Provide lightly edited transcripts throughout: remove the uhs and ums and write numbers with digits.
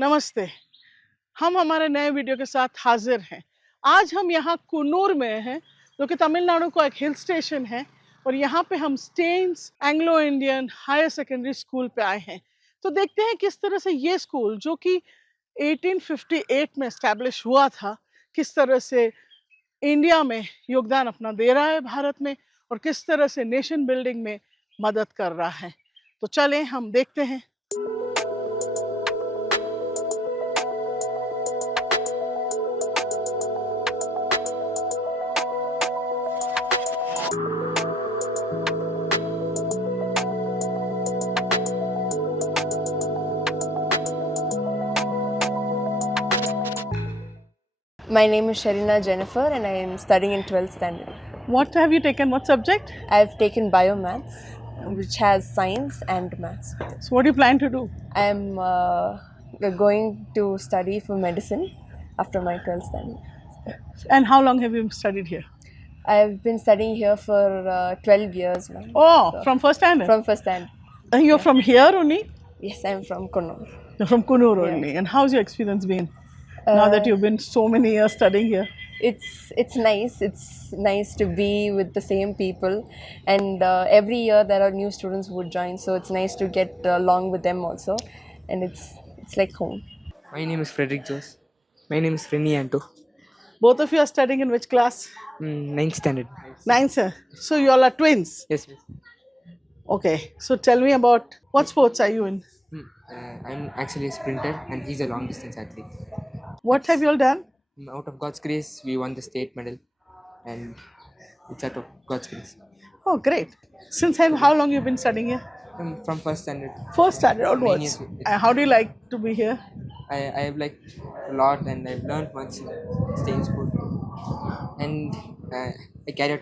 नमस्ते। हम हमारे नए वीडियो के साथ हाजिर हैं। आज हम यहाँ कुन्नूर में हैं, जो कि तमिलनाडु का एक हिल स्टेशन है, और यहाँ पे हम Stanes Anglo Indian higher secondary school पे आए हैं। तो देखते हैं किस तरह से ये स्कूल, जो कि 1858 में एस्टैब्लिश हुआ था, किस तरह से इंडिया में योगदान अपना दे रहा है भारत में, और किस तरह से नेशन बिल्डिंग में मदद कर रहा है। तो चलें हम देखते हैं। My name is Sharina Jennifer and I am studying in 12th standard. What have you taken? What subject? I have taken biomaths, which has science and maths. So what do you plan to do? I am going to study for medicine after my 12th standard. And how long have you studied here? I have been studying here for 12 years now. Oh, So, from first standard? from first standard. And you're from here only? Yes, I am from Kannur. You're from Kunnur Yeah. only. And how's your experience been? Now that you've been so many years studying here. It's nice. It's nice to be with the same people, and every year there are new students who would join. So it's nice to get along with them also, and it's like home. My name is Frederick Jose. My name is Frenny Anto. Both of you are studying in which class? 9th standard. Ninth, sir. So you all are twins. Yes. Okay. So tell me about what sports are you in? I'm actually a sprinter and he's a long distance athlete. What have you all done? Out of God's grace, we won the state medal and it's out of God's grace. Oh, great. Since how long you've been studying here? From first standard, First standard onwards. years. How do you like to be here? I have liked a lot and I've learned much staying in school. And I carry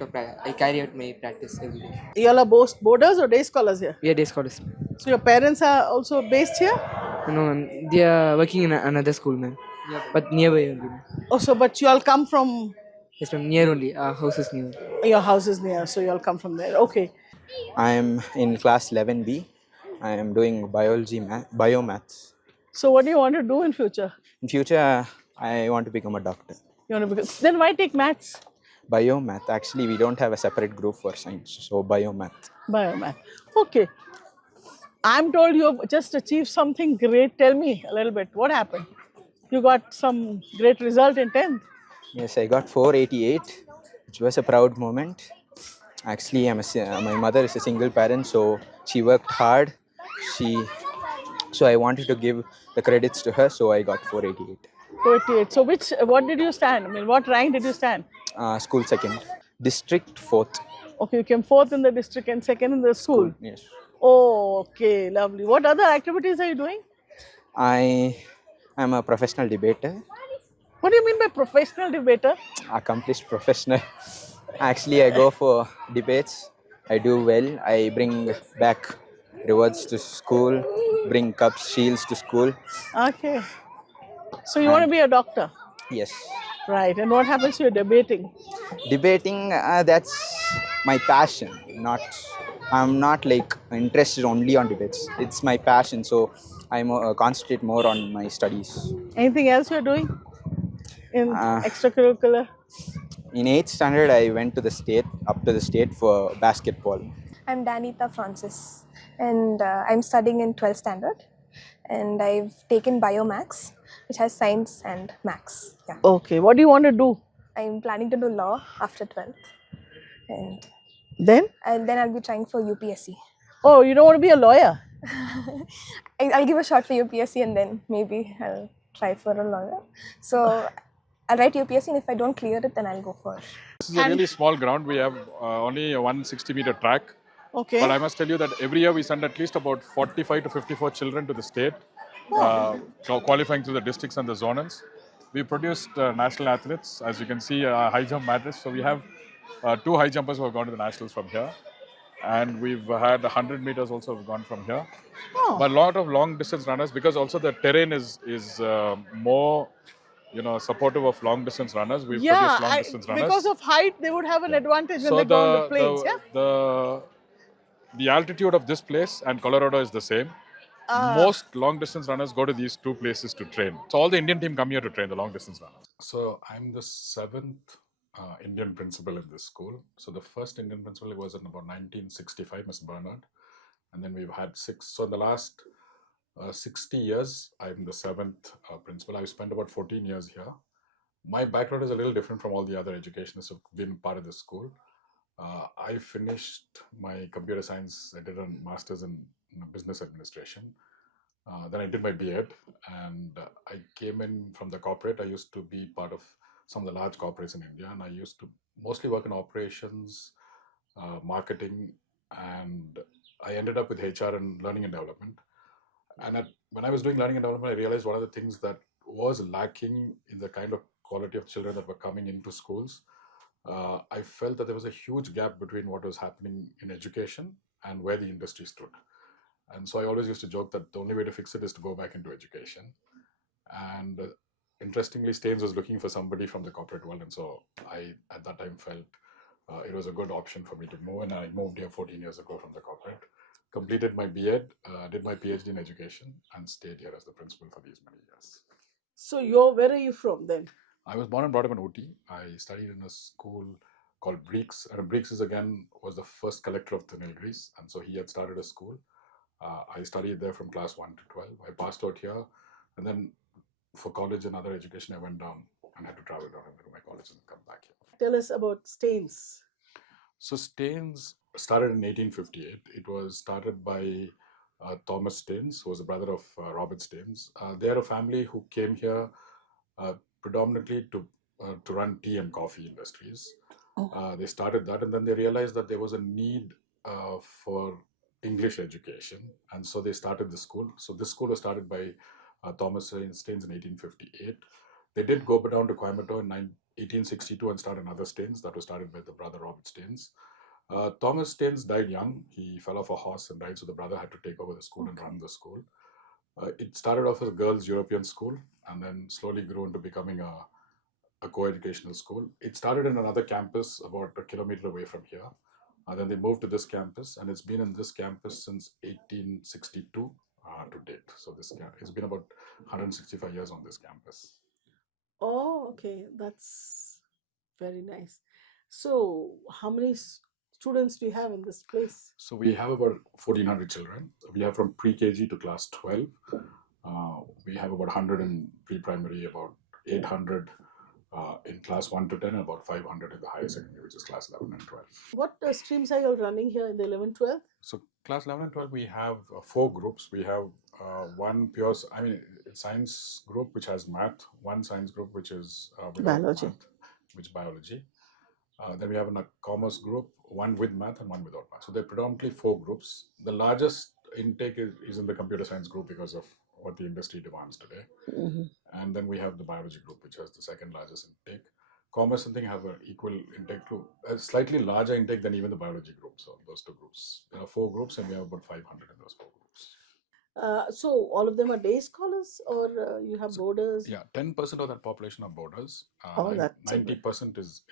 out my practice every day. You all are both boarders or day scholars here? We are day scholars. So your parents are also based here? No, ma'am. They are working in another school, ma'am. Yeah, but nearby only. Ma'am. Oh, so but you all come from, Yes, ma'am. Near only. Our house is near. your house is near, so you all come from there. Okay. I am in class 11B. I am doing biomaths. So what do you want to do in future? In future, I want to become a doctor. You want to become, then why take maths? Biomath. Actually, we don't have a separate group for science, so biomath. Biomath. Okay. I'm told you have just achieved something great. Tell me a little bit. What happened? You got some great result in 10th. Yes, I got 488, which was a proud moment. Actually, my mother is a single parent, so she worked hard. So I wanted to give the credits to her, so I got 488. 488. So what did you stand? I mean, what rank did you stand? School second, district fourth. Okay, you came fourth in the district and second in the school. Yes. Oh, okay, lovely. What other activities are you doing? I am a professional debater. What do you mean by professional debater? Accomplished professional. Actually, I go for debates. I do well. I bring back rewards to school, bring cups, shields to school. Okay. So you want to be a doctor? Yes. Right. And what happens to your debating? Debating, that's my passion. I'm not like interested only on debates. It's my passion, so I concentrate more on my studies. Anything else you're doing in extracurricular? In 8th standard, I went to up to the state for basketball. I'm Danita Francis and I'm studying in 12th standard and I've taken biomaths, which has science and maths. Yeah. Okay. What do you want to do? I'm planning to do law after 12th and Then? then I'll be trying for UPSC. Oh, you don't want to be a lawyer? I'll give a shot for UPSC and then maybe I'll try for a lawyer. So I'll write UPSC and if I don't clear it, then I'll go for it. This is a really small ground. We have only a 160-meter track. Okay. But I must tell you that every year we send at least about 45 to 54 children to the state, qualifying through the districts and the zonals. We produced national athletes, as you can see, high jump medalists. So we have 2 high jumpers who have gone to the nationals from here. And we've had 100 meters also have gone from here. Oh. But a lot of long distance runners, because also the terrain is more supportive of long distance runners. We've produced long distance runners. Because of height, they would have an advantage when they go on the plains. The altitude of this place and Colorado is the same. Most long distance runners go to these two places to train. So all the Indian team come here to train, the long distance runners. So I'm the seventh Indian principal in this school. So the first Indian principal was in about 1965, Ms. Bernard. And then we've had six. So in the last 60 years, I'm the seventh principal. I've spent about 14 years here. My background is a little different from all the other educationists who've been part of this school. I finished my computer science. I did a master's in business administration. Then I did my B.Ed, and I came in from the corporate. I used to be part of some of the large corporates in India, and I used to mostly work in operations, marketing, and I ended up with HR and learning and development. And when I was doing learning and development, I realized one of the things that was lacking in the kind of quality of children that were coming into schools. I felt that there was a huge gap between what was happening in education and where the industry stood. And so I always used to joke that the only way to fix it is to go back into education. And interestingly, Staines was looking for somebody from the corporate world. And so I, at that time, felt it was a good option for me to move. And I moved here 14 years ago from the corporate, completed my B.Ed, did my PhD in education, and stayed here as the principal for these many years. So where are you from then? I was born and brought up in Ooty. I studied in a school called Breeks. And Breeks was the first collector of the Nilgiris. And so he had started a school. I studied there from class 1 to 12. I passed out here, and then for college and other education, I went down and had to travel down and do my college and come back here. Tell us about Staines. So Staines started in 1858. It was started by Thomas Staines, who was the brother of Robert Staines. They are a family who came here predominantly to run tea and coffee industries. They started that, and then they realized that there was a need for English education, and so they started the school. So this school was started by Thomas Staines in 1858. They did go down to Coimbatore in 1862 and start another Staines that was started by the brother Robert Staines. Thomas Staines died young. He fell off a horse and died, so the brother had to take over the school and run the school. It started off as a girls' European school and then slowly grew into becoming a co-educational school. It started in another campus about a kilometer away from here. And then they moved to this campus, and it's been in this campus since 1862 to date. So it's been about 165 years on this campus. Oh, okay. That's very nice. So how many students do you have in this place? So we have about 1,400 children. We have from pre-KG to class 12. We have about 100 in pre-primary, about 800 in class 1 to 10, and about 500 in the higher secondary, which is class 11 and 12. What streams are you all running here in the 11, 12? So class 11 and 12, we have 4 groups. We have one pure, science group, which has math, one science group, which is Biology. math, which is biology. Then we have a commerce group, one with math and one without math. So they're predominantly 4 groups. The largest intake is in the computer science group because of what the industry demands today. Mm-hmm. And then we have the biology group, which has the second largest intake. Commerce and thing have an equal intake to a slightly larger intake than even the biology group. So those 2 groups. There are 4 groups, and we have about 500 in those 4 groups. So all of them are day scholars, or you have boarders? Yeah, 10% of that population are boarders. That's 90% is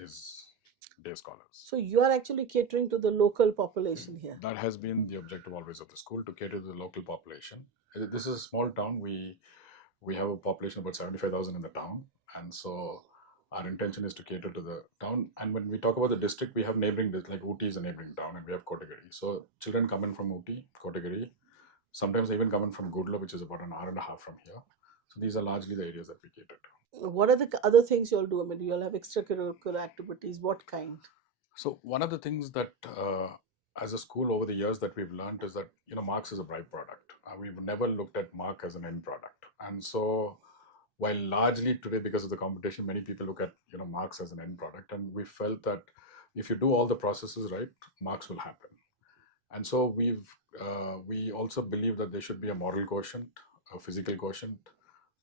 day scholars. So you are actually catering to the local population here. That has been the objective always of the school, to cater to the local population. This is a small town. We have a population of about 75,000 in the town, and so our intention is to cater to the town. And when we talk about the district, we have neighboring, like Ooty is a neighboring town, and we have Kotagiri. So children come in from Ooty, Kotagiri. Sometimes they even come in from Gudla, which is about an hour and a half from here. So these are largely the areas that we cater to. What are the other things you all do? I mean, you all have extracurricular activities. What kind? So one of the things that as a school over the years that we've learned is that, marks is a byproduct. We've never looked at mark as an end product. And so while largely today, because of the competition, many people look at, marks as an end product. And we felt that if you do all the processes right, marks will happen. And so we also believe that there should be a moral quotient, a physical quotient,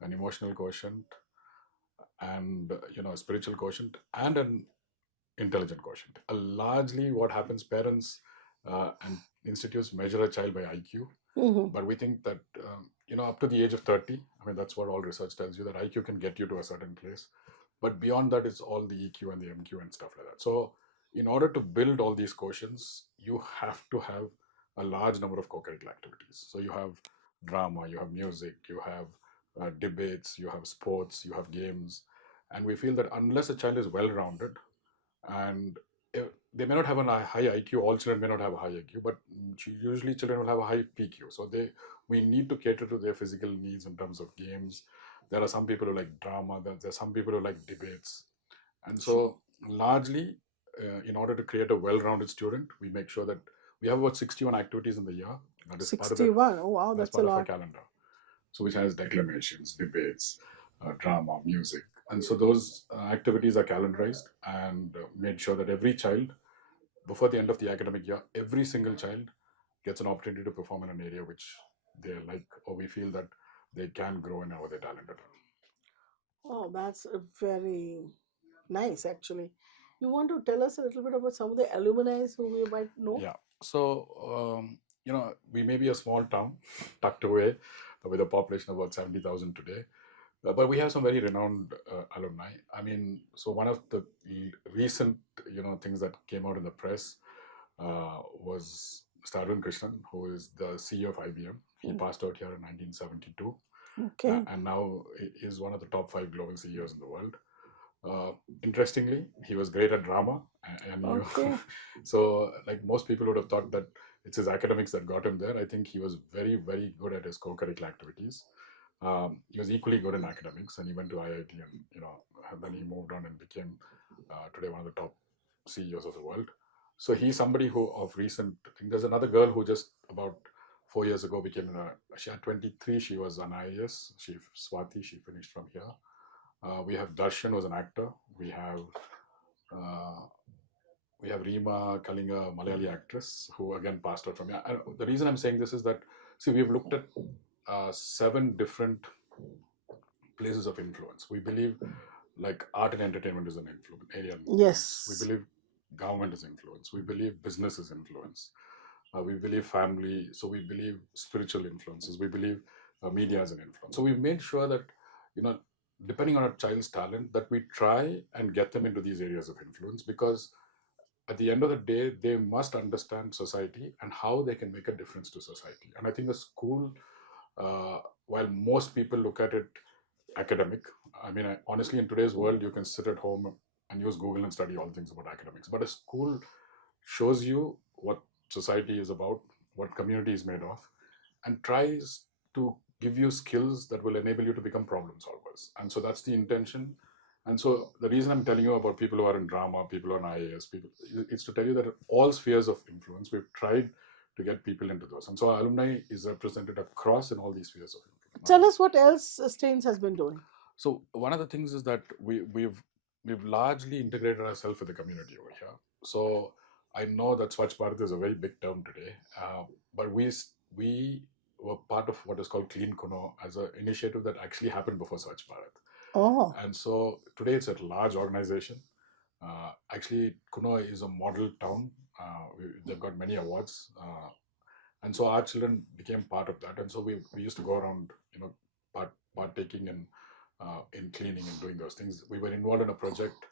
an emotional quotient, and a spiritual quotient, and an intelligent quotient. Largely what happens, parents and institutes measure a child by IQ. Mm-hmm. But we think that up to the age of 30, that's what all research tells you, that IQ can get you to a certain place. But beyond that, it's all the EQ and the MQ and stuff like that. So in order to build all these quotients, you have to have a large number of co-curricular activities. So you have drama, you have music, you have debates, you have sports, you have games. And we feel that unless a child is well rounded, and they may not have a high IQ, all children may not have a high IQ, but usually children will have a high PQ. So we need to cater to their physical needs in terms of games. There are some people who like drama, there are some people who like debates. And so largely, in order to create a well-rounded student, we make sure that we have about 61 activities in the year. That is part of the 61. Oh, wow, that's that's a part of our lot. calendar. So which has declamations, debates, drama, music. And so those activities are calendarized and made sure that every child, before the end of the academic year, every single child gets an opportunity to perform in an area which they like, or we feel that they can grow in or they're talented. Oh, that's very nice, actually. You want to tell us a little bit about some of the alumni who we might know? Yeah. So, we may be a small town tucked away with a population of about 70,000 today. But we have some very renowned alumni. I mean, so one of the recent, things that came out in the press was Mr. Arun Krishnan, who is the CEO of IBM. He passed out here in 1972, Okay. and now he is one of the top 5 global CEOs in the world. Interestingly, he was great at drama, and Okay. so like most people would have thought that it's his academics that got him there. I think he was very, very good at his co-curricular activities. He was equally good in academics, and he went to IIT, and then he moved on and became today one of the top CEOs of the world. So he's somebody who, of recent, I think there's another girl who just about 4 years ago became she had 23, she was an IAS. Swati, she finished from here. We have Darshan, who's an actor. We have Reema Kalinga, Malayali actress, who again passed out from here. And the reason I'm saying this is that, see, we've looked at 7 different places of influence. We believe like art and entertainment is an area of influence. Yes. We believe government is influence. We believe business is influence. We believe family. So we believe spiritual influences. We believe media is an influence. So we've made sure that, depending on a child's talent, that we try and get them into these areas of influence, because at the end of the day, they must understand society and how they can make a difference to society. And I think the school, while most people look at it academic, I mean, honestly, in today's world, you can sit at home and use Google and study all things about academics. But a school shows you what society is about, what community is made of, and tries to give you skills that will enable you to become problem solvers. And so that's the intention. And so the reason I'm telling you about people who are in drama, people who are in IAS, it's to tell you that all spheres of influence, we've tried to get people into those. And so our alumni is represented across in all these spheres of influence. Tell us what else Staines has been doing. So one of the things is that we've largely integrated ourselves with the community over here. So I know that Swachh Bharat is a very big term today, but we were part of what is called Clean Kuno as an initiative that actually happened before Swachh Bharat. Oh. And so today it's a large organization. Actually, Kuno is a model town. They've got many awards. And so our children became part of that. And so we used to go around, partaking in cleaning and doing those things. We were involved in a project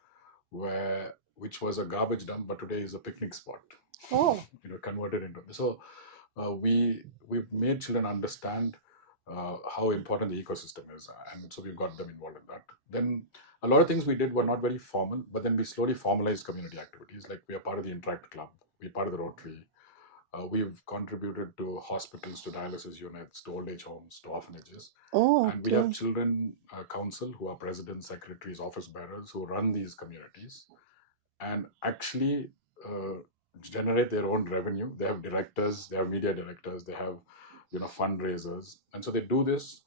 which was a garbage dump, but today is a picnic spot. Oh. Converted into. So we've made children understand how important the ecosystem is, and so we've got them involved in that. Then a lot of things we did were not very formal, but then we slowly formalized community activities. Like we are part of the Interact Club, we're part of the Rotary. We've contributed to hospitals, to dialysis units, to old age homes, to orphanages. Oh. And we have children council who are presidents, secretaries, office bearers who run these communities and actually generate their own revenue. They have directors, they have media directors, they have fundraisers, and so they do this.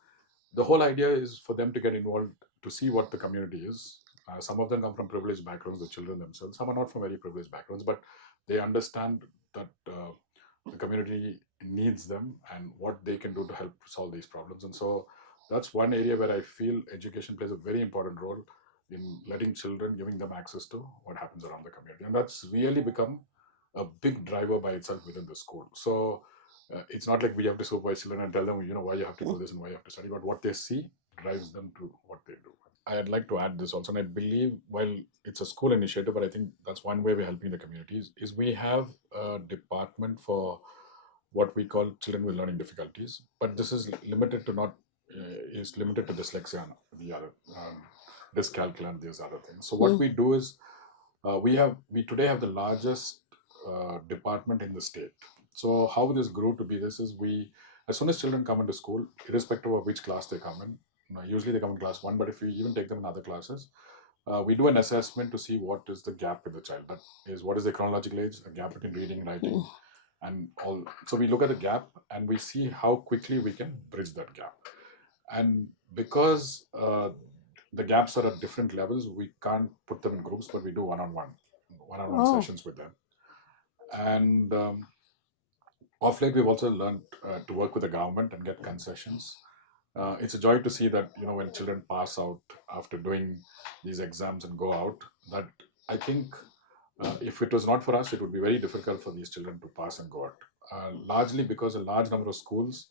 The whole idea is for them to get involved, to see what the community is. Some of them come from privileged backgrounds, the children themselves. Some are not from very privileged backgrounds, but they understand that the community needs them and what they can do to help solve these problems. And so that's one area where I feel education plays a very important role in letting children, giving them access to what happens around the community. And that's really become a big driver by itself within the school. So it's not like we have to supervise children and tell them, why you have to do this and why you have to study, but what they see drives them to what they do. I'd like to add this also, and I believe while it's a school initiative, but I think that's one way we're helping the communities, is we have a department for what we call children with learning difficulties, but this is limited to not is limited to dyslexia and the other dyscalculia and these other things. So what we do is we today have the largest department in the state. So how this grew to be this is as soon as children come into school, irrespective of which class they come in, usually they come in class 1, but if we even take them in other classes, we do an assessment to see what is the gap in the child. That is, what is the chronological age, a gap between reading and writing, and all. So we look at the gap and we see how quickly we can bridge that gap. And because the gaps are at different levels, we can't put them in groups, but we do one-on-one sessions with them. And of late, we've also learned to work with the government and get concessions. It's a joy to see that, when children pass out after doing these exams and go out, that I think if it was not for us, it would be very difficult for these children to pass and go out. Largely because a large number of schools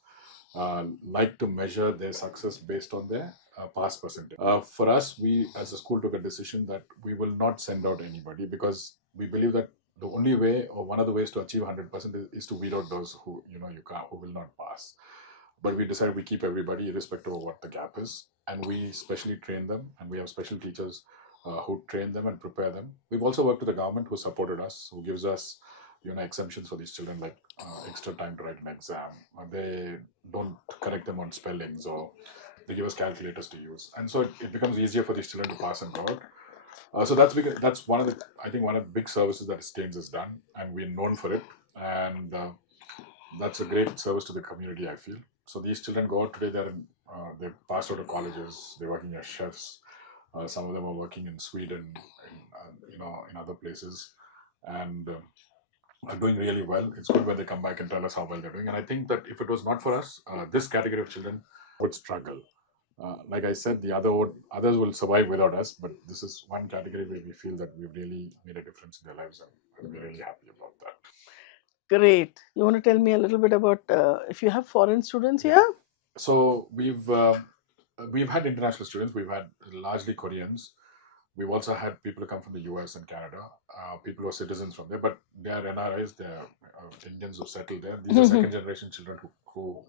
like to measure their success based on their pass percentage. For us, we as a school took a decision that we will not send out anybody, because we believe that the only way, or one of the ways to achieve 100% is to weed out those who who will not pass. But we decided we keep everybody irrespective of what the gap is, and we specially train them, and we have special teachers who train them and prepare them. We've also worked with the government who supported us, who gives us exemptions for these children, like extra time to write an exam. They don't correct them on spellings, or they give us calculators to use, and so it becomes easier for these children to pass and go out. So that's one of the big services that Stains has done, and we're known for it, and that's a great service to the community, I feel. So these children go out today. They've passed out of colleges. They're working as chefs. Some of them are working in Sweden, in other places, and are doing really well. It's good when they come back and tell us how well they're doing. And I think that if it was not for us, this category of children would struggle. Like I said, the others will survive without us, but this is one category where we feel that we've really made a difference in their lives, and we're really happy about that. Great. You want to tell me a little bit about if you have foreign students here? So we've had international students. We've had largely Koreans. We've also had people who come from the US and Canada, people who are citizens from there, but they are NRIs, they are Indians who settled there. These are second generation children who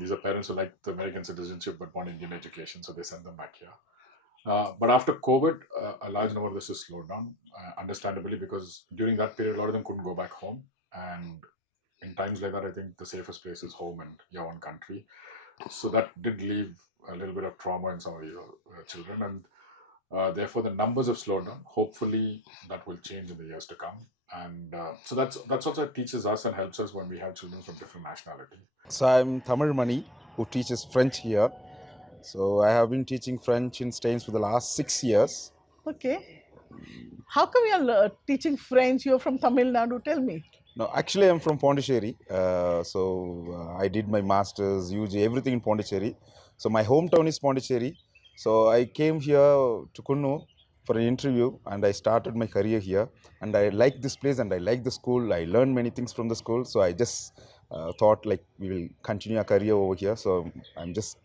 these are parents who like the American citizenship but want Indian education, so they send them back here. But after COVID, a large number of this has slowed down, understandably, because during that period, a lot of them couldn't go back home. And in times like that, I think the safest place is home and your own country. So that did leave a little bit of trauma in some of your children, and therefore the numbers have slowed down. Hopefully that will change in the years to come. And so that's also teaches us and helps us when we have children from different nationality. So I'm Tamil Mani, who teaches French here. So I have been teaching French in Stains for the last 6 years. Okay. How come you're teaching French? You're from Tamil Nadu. Tell me. No, actually I'm from Pondicherry. I did my master's, UG, everything in Pondicherry. So my hometown is Pondicherry. So I came here to Kunnu for an interview, and I started my career here. And I like this place, and I like the school. I learned many things from the school. So I just thought like we will continue our career over here. So I'm just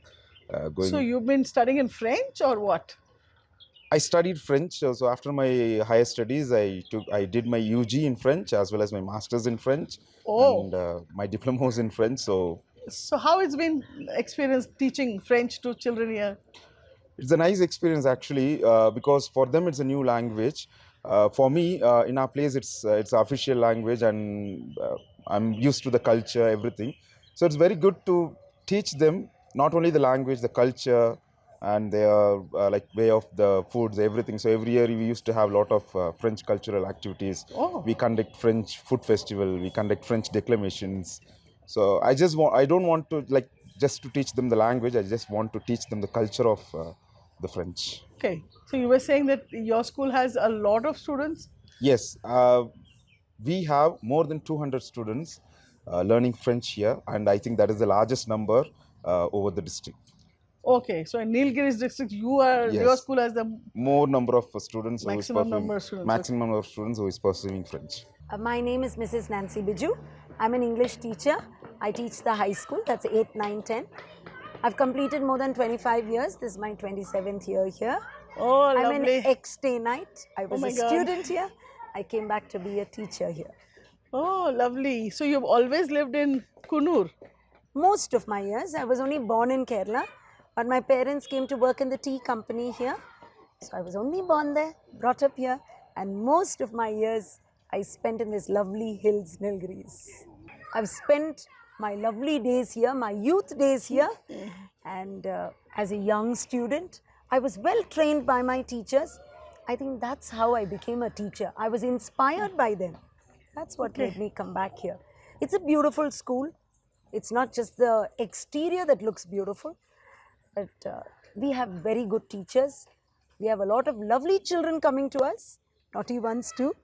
going. So you've been studying in French or what? I studied French. So after my higher studies, I did my UG in French as well as my master's in French. Oh. And my diploma was in French. So how it's been experience teaching French to children here? It's a nice experience actually, because for them it's a new language. For me, in our place, it's official language, and I'm used to the culture, everything. So it's very good to teach them not only the language, the culture, and their like way of the foods, everything. So every year we used to have a lot of French cultural activities. Oh. We conduct French food festival. We conduct French declamations. So I don't want to like just to teach them the language. I just want to teach them the culture of the French. Okay. So you were saying that your school has a lot of students? Yes. We have more than 200 students learning French here, and I think that is the largest number over the district. Okay, so in Nilgiris district, your school has the more number of students, maximum number of students. Maximum number of students who is pursuing French. My name is Mrs. Nancy Biju. I'm an English teacher. I teach the high school, that's 8, 9, 10. I've completed more than 25 years. This is my 27th year here. Oh, lovely. I'm an ex-Stainite. I was a God. student here. I came back to be a teacher here. Oh, lovely. So you've always lived in Kunur. Most of my years. I was only born in Kerala, but my parents came to work in the tea company here. So I was only born there, brought up here, and most of my years I spent in this lovely hills, Nilgiris. I've spent my lovely days here, my youth days here, and as a young student, I was well trained by my teachers. I think that's how I became a teacher. I was inspired by them. That's what made me come back here. It's a beautiful school. It's not just the exterior that looks beautiful, but we have very good teachers. We have a lot of lovely children coming to us, naughty ones too,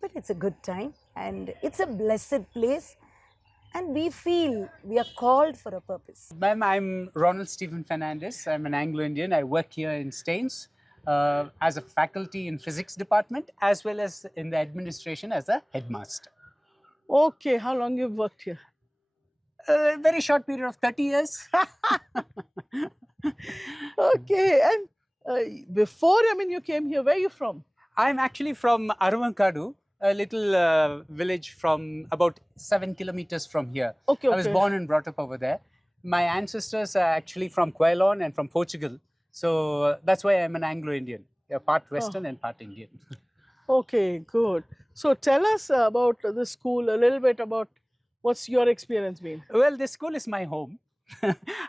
but it's a good time and it's a blessed place, and we feel we are called for a purpose. Ma'am, I'm Ronald Stephen Fernandez. I'm an Anglo-Indian. I work here in Staines as a faculty in physics department as well as in the administration as a headmaster. Okay, how long you've worked here? A very short period of 30 years. Okay, and before, I mean, you came here, where are you from? I'm actually from Aravankadu, a little village from about 7 kilometers from here. Okay, I was okay. born and brought up over there. My ancestors are actually from Quailon and from Portugal. So that's why I'm an Anglo-Indian, part Western and part Indian. Okay, good. So tell us about the school, a little bit about what's your experience been? Well, this school is my home.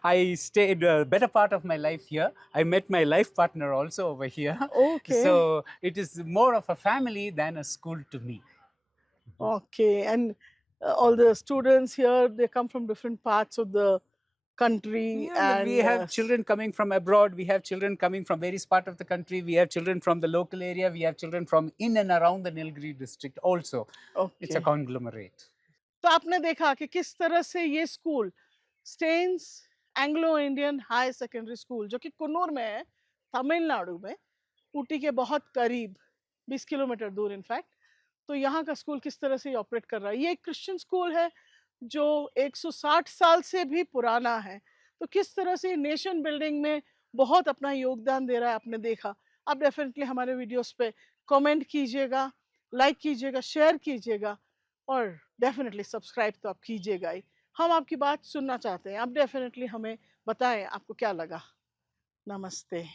I stayed a better part of my life here. I met my life partner also over here. Okay. So it is more of a family than a school to me. Okay, and all the students here, they come from different parts of the country. Yeah, and we have children coming from abroad. We have children coming from various parts of the country. We have children from the local area. We have children from in and around the Nilgiri district also. Okay. It's a conglomerate. तो आपने देखा कि किस तरह से ये school Stanes Anglo Indian high secondary school जो कि कुन्नूर में है, तमिलनाडु में, ऊटी के बहुत करीब 20 किलोमीटर दूर इनफैक्ट, तो यहाँ का स्कूल किस तरह से ऑपरेट कर रहा है। ये एक क्रिश्चियन स्कूल है जो 160 साल से भी पुराना है, तो किस तरह से नेशन बिल्डिंग में बहुत अपना योगदान दे रहा है आपने देखा। आप डेफिनेटली हमारे वीडियोस पे कमेंट कीजिएगा, लाइक कीजिएगा, शेयर कीजिएगा और डेफिनेटली सब्सक्राइब तो आप कीजिएगा ही। हम आपकी बात सुनना चाहते हैं, आप डेफिनेटली हमें बताएं आपको क्या लगा। नमस्ते।